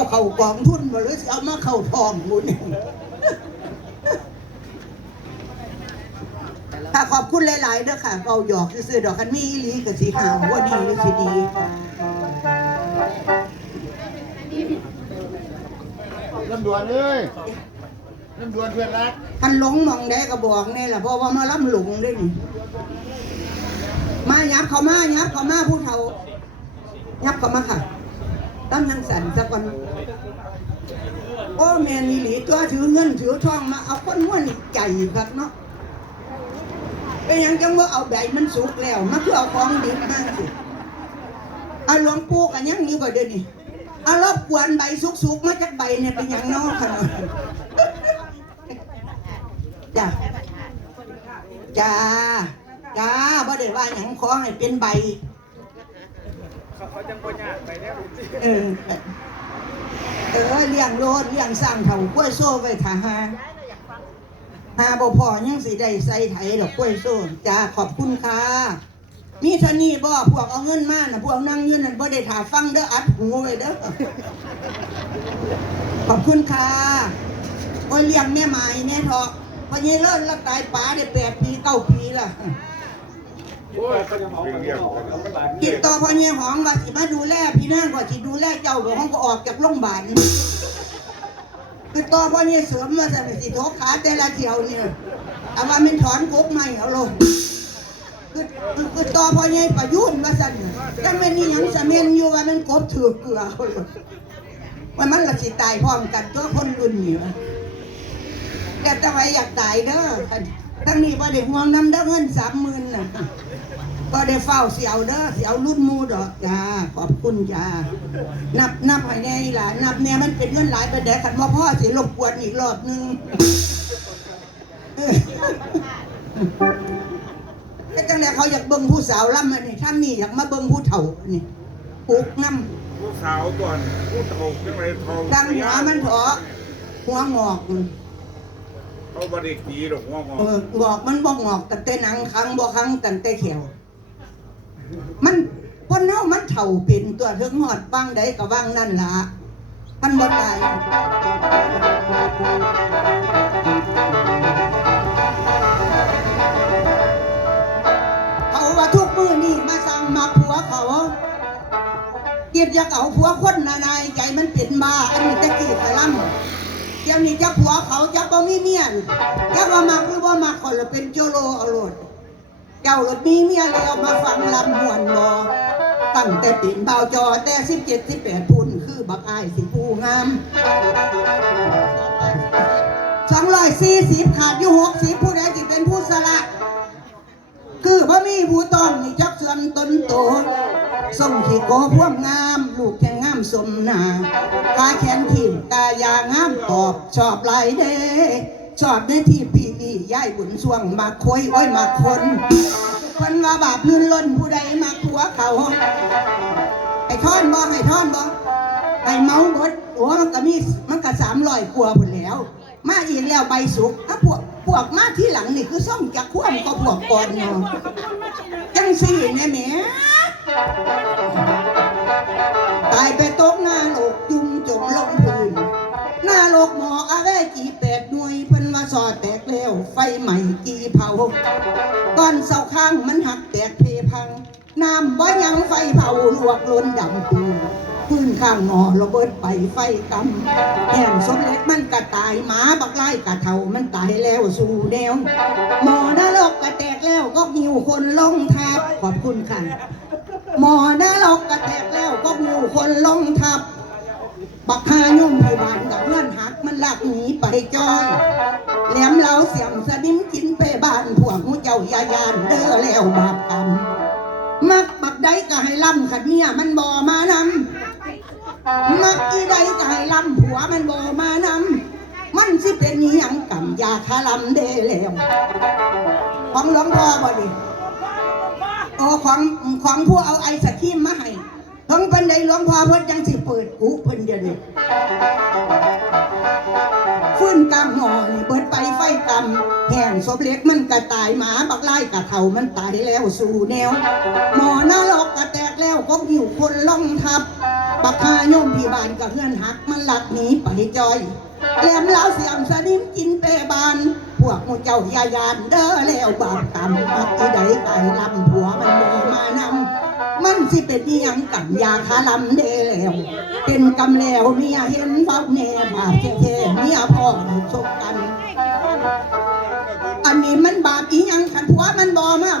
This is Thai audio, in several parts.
เอาเข่ากองทุนบ่หรือสิเอามาเข้าทองบุญนี่ค่ะขอบคุณหลายๆเด้อค่ะเราหยอกซื้อๆดอกคันมีอีหลีกับสีหาวว่าดีหรือสิดีลำดวนเอ้ยลำดวนเพื่อนรักคันหลงมองได้ก็บอกแน่ล่ะเพราะว่ามาล้ำหลงได้นี่มายับเขามายับเขามาผู้เฒ่ายับเขามาค่ะ ตั้งทางสั่นสักวันโอ้แม่นี่หลีตัวถือเงินถือทองมาเอาคนม้วนใจครับเนาะเป็นยังจังว่าเอาใบมันสุกแล้วมาคือเอาของดิบมาสิเอาหลวงปู่กันยังนี้ก็เดี๋ยวนี้เอารบกวนใบสุกๆมาจากใบเนี่ยเป็นยังนอกค่ะเนาะจ้าจ้าจ้าบ่ได้ว่าหยังของให้เป็นใบ เขาจังปัญญาไปแล้วเออ เออเลี้ยงโลดเลี้ยงสร้างเถากล้วยโซ่ไว้ถ้าหาหาบ่พอยังสิได้ใส่ไถดอกกล้วยโซ่จ้าขอบคุณค่ะมีเท่านี้บ่พวกเอาเงินมาน่ะพวกนั่งอยืนนั่นบ่ได้ถ่าฟังเด้ออัดหูไว้เด้อขอบคุณค่ะโอ้ยเลี้ยงแม่ไม้แม่ทอกพอเยเลิศล้วตายป๋าได้แปดปีเก้าปีละ ติดต่อพ่อเนยหองว่าสิมาดูแลพี่นางว่าสิดูแลเจ้าของก็ออกจากโรงพยาบาลคือต่อพ่อเนยเสริมมาสั่นสิทกขาแต่ละเที่ยวเนี่ยแต่ว่ามันถอนกกใหม่เอาลงคือคือคือต่อพอเยประยุนว่าสั่นแต่แม่นนี่หยังสะเมนอยู่ว่ามันกบถือเกลือว่ามันละสิตายพร้อมกันตัวคนรุ่นนี่วะแต่ทำไมอยากตายเด้อ ทั้งนี้พอได้ห่วงน้ำเด้อเงินสามหมื่นน่ะก็ได้เฝ้าเสียวเด้อเสียวรุ่นหมูดอกจ้าขอบคุณจ้านับนับให้แน่อีหล่ะนับเนี่ยมันเป็นเงินหลายไปแต่ขันว่าพ่อสิรบกวนอีกรอบนึงเออแต่จังเลยเขาอยากเบิ่งผู้สาวล่ำอันนี้ถ้ามีอยากมาเบิ่งผู้เฒ่าอันนี้ปลูกน้ำผู้สาวก่อนผู้โตขึ้นไปทองดังหัวมันเถาะหัวงอกมัน เขาบริกีหรอกว่างอเอองอกมันบ่งอกตั้งแต่หนังครั้งบ่ครั้งตั้งแต่เขียว มันคนเฮามันเฒ่าเป็นตัวถึงหอดบ้างใดก็บ้างนั่นล่ะมันบ่ตายเขาว่าทุกมือนี่มาสั่งมาผัวเขาเกียดอยากเอาผัวคนนานายใจมันเป็นบ้าอันนี้ตะกี้ไปล่ำ เดี๋ยวนี้จะผัวเขาจะบ่มีเมียนจะว่ามักหรือว่ามักคนละเป็นโจโลเอาโลดเจ้ารถมีเมียแล้วมาฟังลำหวนบอตั้งแต่ป็นเบาจอแต่สิบเจ็ดสิบแปดพุ่นคือบักอายสิผู้งามสองร้อยสี่สิบขาดอยู่หกสิบผู้ใดที่เป็นผู้สละคือพระมีผู้ต้องมีจักเสื่อมตนโตส่งที่โกพ่วงงามลูกแข่ง สมนากาแขนขีมกายางามตอบชอบหลายเด้ชอบในที่ปีนี้ย้ายบุญส่วงมาคอยอ้อยมาคนคนว่าบาปลื่นล้นผู้ใดมาผัวเขาให้ท่อนบ่ให้ท่อนบ่ให้เมาบดโอ้มันก็มีมันก็สามร้อยกว่าพุ่นแล้ว มาอีกแล้วใบสุกถ้าพวกพวกมาที่หลังนี่คือส่องจากคว่ำก็พวกก่อนเนาะจังสี่แน่แม่ ตายไปตกหน้าโลกจุ่มจมลงพื้น หน้าโลกหมออาเวจีแปดหน่วยเพิ่นว่าสอดแตกแล้วไฟใหม่กีเผาก้อนเสาข้างมันหักแตกเพพัง น้ำบ่ยังไฟเผาลวกล้นดำปูพื้นข้างหมอระเบิดไปไฟกำแห่งสมเล็กมันกระตายหมาบักไล่กระเทามันตายแล้วสู่แนว หมอนรกกระแตกแล้วก็หิวคนลงทับขอบคุณค่ะ หมอนรกกระแตกแล้วก็หิวคนลงทับ บักฮายุ่มอยู่บ้านกับเพื่อนหักมันลักหนีไปจอยแหลมเราเสียมสนิมกินไปบ้านพวกหูเจ้ายายานเด้อแล้วบาปกรรมมักบักใดก็ให้ล่ำขัดเมียมันบ่มานำมักอีใดก็ให้ล่ำผัวมันบ่มานำมันสิเป็นอีหยังกรรมยาคาลำเด้แล้วของหลวงพ่อบ่ดิ โอของของผู้เอาไอศครีมมาให้เพิ่งเป็นใดหลวงพ่อเพิ่นจังสิเปิดกุเพิ่นเดียวนี้ฟื้นกำหมอนี่เบิดไปไฟกำแห่งศพเล็กมันกระตายหมาบักไล่กระเท่ามันตายแล้วสู่แนว หมอนรกกระแตกแล้วก็หิวคนล่องทับบักฮาโยมพี่บานกับเพื่อนหักมันหลักหนีไปจอยแหลมเล้าเสียมสนิมกินเปบาน พวกมูเจ้ายายานเด้อแล้วบาปกรรมมักอีใดไก่ลำผัวมันโมมานำมันสิเป็นอียังกันยาคาลำเดแล้วเป็นกำแล้วเมียเห็นเฝ้าแม่บาปแท้ๆเมียพ่อชกกัน อันนี้มันบาปอีหยังขันผัวมันบอมาก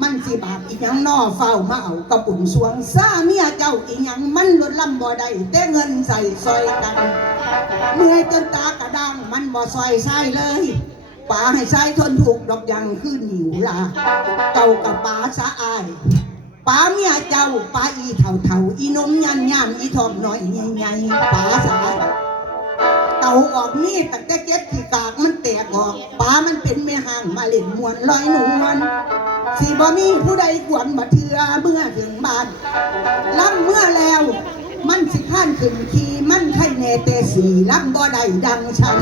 มันสิบาปอีหยังนอเฝ้ามาเอากระปุ่นสวงซาเมียเจ้าอีหยังมันลดลำบ่ได้แต่เงินใส่ซอยกันเมื่อยจนตากระด้างมันบ่ซอยใส่เลยป่าให้ใส่ทนถูกดอกยังคือหนิวลาเจ้ากับป่าสะอายป่าเมียเจ้าป่าอีเท่าเท่าอีนมยันยานอีทองน้อยใหญ่ป่าสะอายเต่าออกนี่แต่แกเก็ดที่กากมันแตกออกปลามันเป็นแม่ห่างมาเล่นมวนลอยนวล สีบ่มีผู้ใดกวนบัดเทือเมื่อถึงบ้านล่ำเมื่อแล้ว มันสิข้านขึ้นขีมันไข่เนเตสีล่ำบ่ได้ดังฉัน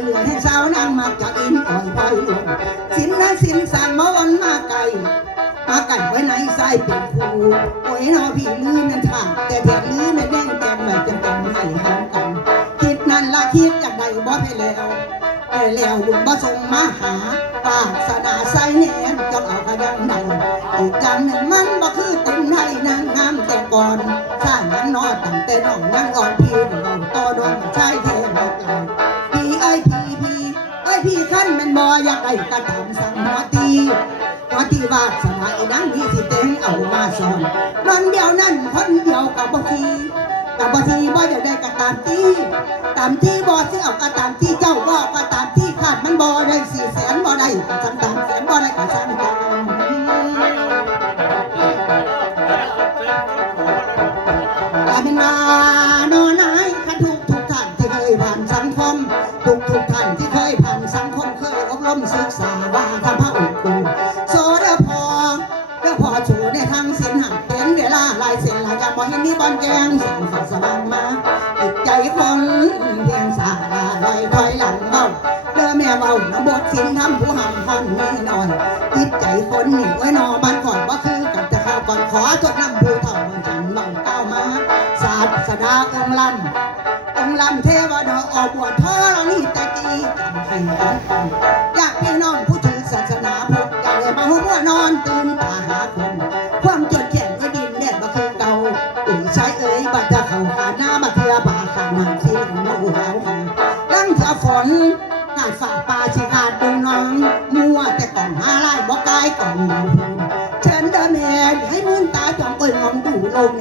เหลือให้สาวนางมักจะอินอ่อยพอยหลงสินนะสินสั่งมาวันมาไกลมาไก่ไว้ไหนใส่เป็นครูโอ้ยนอพี่ลืมนั่นทางแต่เพียลืมไม่แน่งแกมไว้จำต้องให้ห่างกัน คิดนั่นละคิดจากใดบ่ไปแล้วไปแล้วบุญบ่ส่งมาหาปากสนาใส่แหนมจะเอากระยังใดอีกอย่างหนึ่งมันบ่คือตินให้นางงามแต่ก่อนสร้างนังนอตั้งแต่น้องนางอ่อนพี่เราต่อดวงชายเทบอกเรา อยากได้กระทำสั่งหตีพอที่วาสนาไอ้นังที่สิเต็งเอามาสอนมันเดียวนั่นคนเดียวกับบ่ทีกับบ่ทีบ่อยากได้ก็ตามที่ตามที่บ่สิเอาก็ตามที่เจ้าบ่ก็ตามที่คาดมันบ่ได้สี่แสนบ่ได้ก็สั่งตามแสนบ่ได้ก็สั่งตามกลายเป็นว่าโนนายคันทุกทุกท่านที่เคยผ่านสังคมทุกทุกท่านที่เค นมีบอลแกงแสงไฟสว่างมาจิตใจคนเพียงสาลาลอยถอยหลังเบาเด้อแม่เบาน้ำบทสินทำผู้หำพอนนี่นอยจิตใจคนหนี่ไว้นอบ้านก่อนว่าคือกับจะข้าวก่อนขอทดน้ำผู้เท่ามันฉันเบาก้ามาศาสดาองค์ลำองค์ลำเทวดาออกบวชทอรนี่ตะกี้กำให้หาคนอยากพี่น้องผู้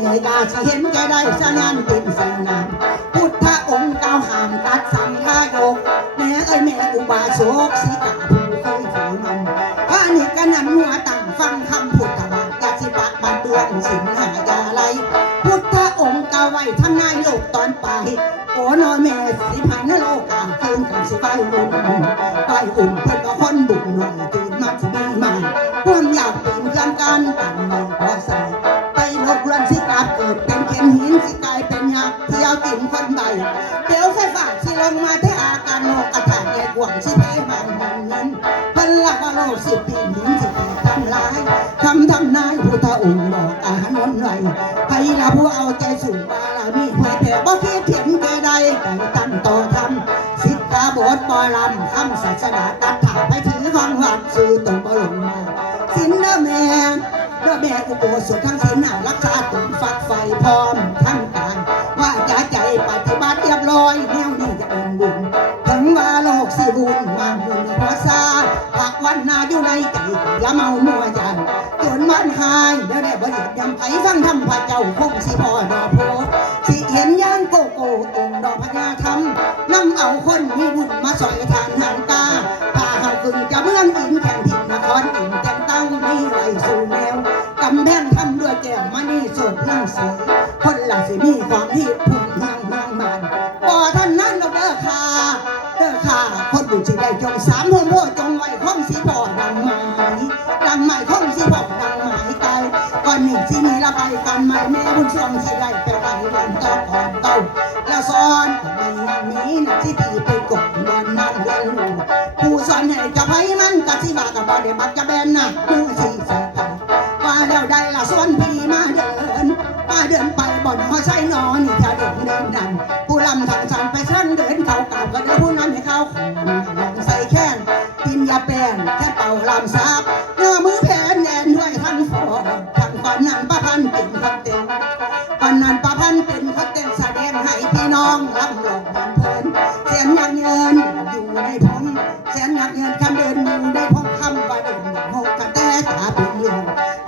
อ่ยยาสิเห็นแกได้สัญญาณติดใส่น้ำพุทธองค์เก้าห้ามตัดสังฆายกแม่เอ้ยแม่อุบาสกสีกาผู้เคยถือมันพระนิกนันหัวตั้งฟังคำพุทธบาทยาสิปะบันเดือนสินหายาไลพุทธองค์เก้าไว้ทำนายโลกตอนไปโอ้นอแม่สิพันโลกาคืนกันสิไปอุ่นไปอุ่น งักเที่ยวกินคนใบเดี๋ยวไฟฟ้าสิลงมาที่อาการโลกกระถางแยกหวังสิไปหันหันเงินเพันละว่าโลสิปีนหินสิปีทำลายคำทำนายพุทธองค์บอกอาหารนไรใครละผู้เอาใจสู่บารมีเผยแผ่บ่คิดเถียงแก่ใดไก่ตั้งต่อทำสิกขาบทบอลำคำศาสนาตัดถาไปถือฟังวัดสื่อตรงบรมมาสินเด้อแม่เพื่อแม่อุโบสถทั้งศีลหนารักษาตนฝักไฟพร้อมทั้ง นาอยู่ในใจอย่าเมามัวยานจนมันหายเดี๋ยวได้บ่เหยียำไผฟังธรรมพระเจ้าคงสิพอดอโพสิเห็นย่างโกโก้องดอกพญาธรรมนำเอาคนมีบุญมาสอยทานหางตาพาเฮาคึงจะเมืองอินแข่งถิ่นนครอินแต่งตั้งมีไหลสู่แนวกำแพงทำด้วยแก้วมณีโสดนั่งสีคนละสิมีความที่พุ่งเมืองเมืองมันบ่ท่านนั้นเราเด้อค่ะ ค่ะคนดูสิได้จงสามหัวโม่จงไว้ข้องสีบ่อดังไม้ดังไม้ข้องสีบ่อดังไม้ตายก่อนหนึ่งสิมีละไปกันไม้แม่บุญทรงสิได้ไปไหวเรียนต่อก่อนเก่าแล้วสอนในอย่างนี้นะสิตีไปกดนอนนั่งเรียนรู้ผู้สอนให้จะไผมันกะสิว่ากับบ่ได้บักจะแบนนักมือสิใส่ไปว่าแล้วได้ละสอนพี่มาเดินมาเดินไปบ่อนเขาใช้นอนนี่จะเดินเดินดันผู้ลำทางสันไปสั่งเดินเขาเก่าก็เดิน ค่เป่าลำซับเนื้อมือแผนแนนด้วยทั้งฟอทั้งก่อนนั้นประพันธ์เป็นคนเต็มก่อนนั้นประพันธ์เป็นคนเต็มแสดงให้พี่น้องลำหลอกมันเพลินเสียงยักเงินอยู่ในพงเสียงยักเงินคำเดินอยู่ในพงคำว่าเดินหกกระแตตาเป็นเรื่อง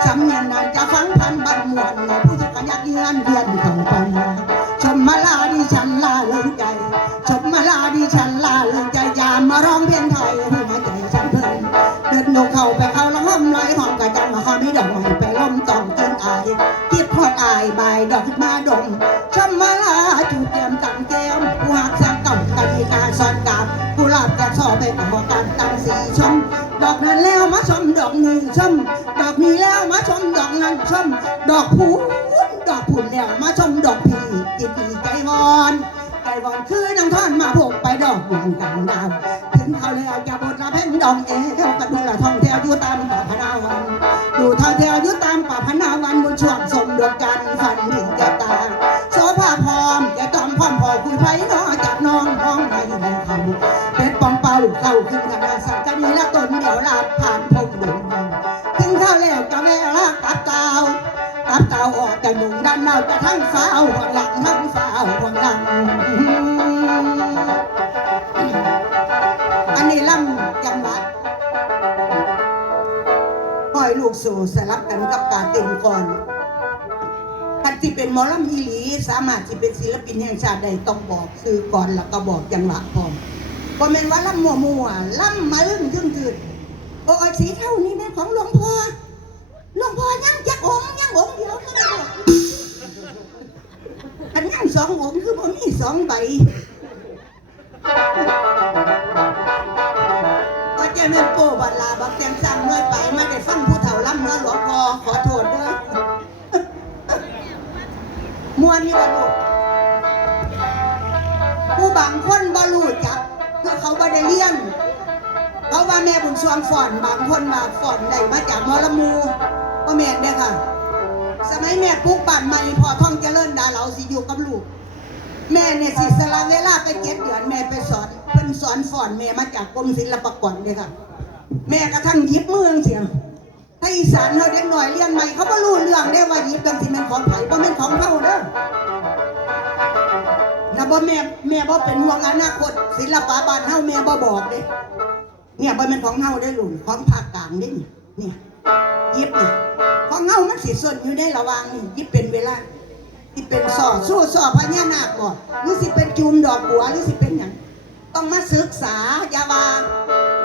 สำเนียงนั้นจะฟังพันบันมวนผู้สุขยักเงินเดือนของปัญญาชมมาลาดิฉันลาเลิงใจชมมาลาดิฉันลาเลิงใจ นกเข้าไปเข้าละห้อมลอยหอมกระจังมาหอมไม่ดอกไม้ไปล้มต้องกินอายคิดพอดอายบายดอกขึ้นมาดมชมมาลาจูบเตรียมตังแก้มผู้หักสังก่ากันดีการสอนกาบผู้ลาบแกสอไปกับการตั้งสีชมดอกนั้นแล้วมาชมดอกหนึ่งชมดอกนี้แล้วมาชมดอกนั้นชมดอกผูนดอกผุนแล้วมาชมดอกพีจิตดีใจวอนใจวอนคือน้องท่อนมาพกไปดอกหวงกลางดาวถึงเขาแล้วจะบดละแผ่นดองเอวกระดูละท่องเตับเตาออกจากหนุ่งด้านหน้าจะทั้งฟ้าวหัวหลังทั้งฟ้าวหัวหลังอันนี้ล่ำจังหวัดปล่อยลูกสู่สลับกันกับการเต้นก่อนคันที่เป็นหมอลำอีหลีสามารถที่เป็นศิลปินแห่งชาติได้ต้องบอกซื้อก่อนแล้วก็บอกจังหวะพร้อมบ่แม่นว่าล่ำมัวมัวล่ำมาลึงยึงจืดโอ้ยสีเท่านี้แม่นของหลวงพ่อหลวงพ่อยังจักองยังองเดียวเท่านั้นนยังสององค์คือบ่มีสองใบก็เจ้าแม่โป้บัดลาบักแตงสั่งน้อยไปไม่ได้ฟังผู้เฒ่าล่ำเนื้อหลวงพ่อขอโทษด้อมวนนี่ละลูกผู้บางคนบ่รู้จักคือเขาบ่ได้เรียนเพราะว่าแม่บุญสวงฝอนบางคนมาฝอนได้มาจากมอละมูก็แม่นเด้อค่ะ สมัยแม่ปลูกบ้านใหม่พอท่องเจริญดาเหลาสิอยู่กับลูก แม่เนี่ยสิสละเวลาไปเจ็ดเดือนแม่ไปสอนเพิ่นสอนฝอนแม่มาจากกรมศิลปากรเลยค่ะ แม่กระทั่งยิบมือเสียงถ้าอีสานเฮาเด็กหน่อยเรียนใหม่เขาบ่รู้เรื่องได้ว่ายิบจังสิม่นของไผบ่แม่นของเฮาเด้อนะบ่แม่แม่บ่เป็นห่วงอนาคตศิลปะบ้านเฮาแม่บ่บอกเด้เนี่ยบ่แม่นของเฮาได้อลูกของภาคกลางเด้นี่เนี่ย ยิบนี่ของเฮามันสิสนอยู่ในระว่างนี่ยิบเป็นเวลาที่เป็นสอสู้สอพญานาคบ่หรือสิเป็นจูมดอกบัวหรือสิเป็นหยังต้องมาศึกษายาวา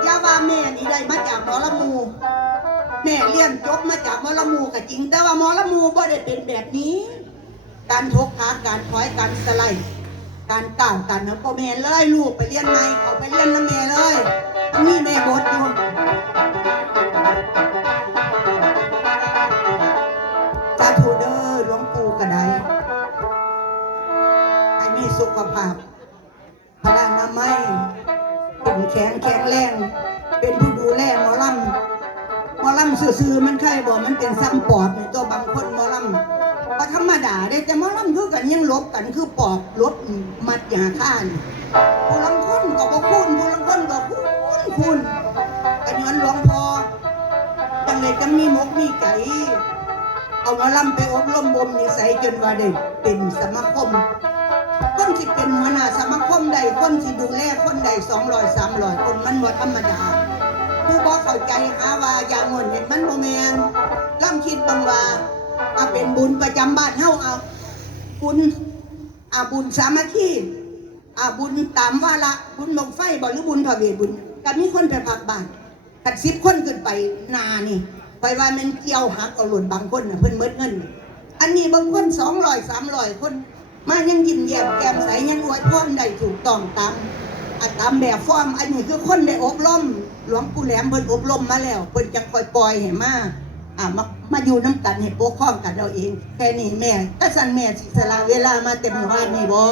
ยาว่าแม่นี่ได้มาจากหมอละมู แม่เรียนจบมาจากหมอละมูก็จริง แต่ว่าหมอละมูบ่ได้เป็นแบบนี้ การทกขาการถอยการสไลด์การก้าวกันนะพ่อแม่เลยลูกไปเรียนใหมเขาไปเรียนนะแม่เลย คุ้นคุ้นกันย้อนหลวงพ่อจังเลยจังมีมกมีไก่เอาหมาลำไปอบรมบ่มนิสัยจนว่าได้เป็นสมาคมคนที่เป็นหัวหน้าสมาคมใดคนที่ดูแลคนใดสองร้อยสามร้อยคนมันบ่ธรรมดา ผู้บ่เข้าใจหาว่าอย่างงนเห็นมันบ่แมนลำคิดบังว่าเอาเป็นบุญประจำบ้านเฮาเอาบุญอาบุญสามัคคีอาบุญตามว่าระบุญลงไฟบ่หรือบุญพระเวทบุญ ก็มีคนไปพักบ้านกัดสิบคนขึ้นไปนานี่ไปว่ามันเกี่ยวหักเอาหล่นบางคนนะเพิ่นเมิดเงิน อันนี้บางคนสองร้อยสามร้อยคน มายังยิ้มแย้มแก้มใสยังอวยพรได้ถูกต้องตามตามแบบฟอร์ม อันนี้คือคนได้อบรมหลวงปู่แหลมเพิ่นอบรมมาแล้วเพิ่นจังคอยปล่อยให้มาอะมามาอยู่น้ำกันให้ปกครองกันเราเองแค่นี้แม่ถ้าสั่นแม่สิสละเวลามาเต็มวันนี่บ่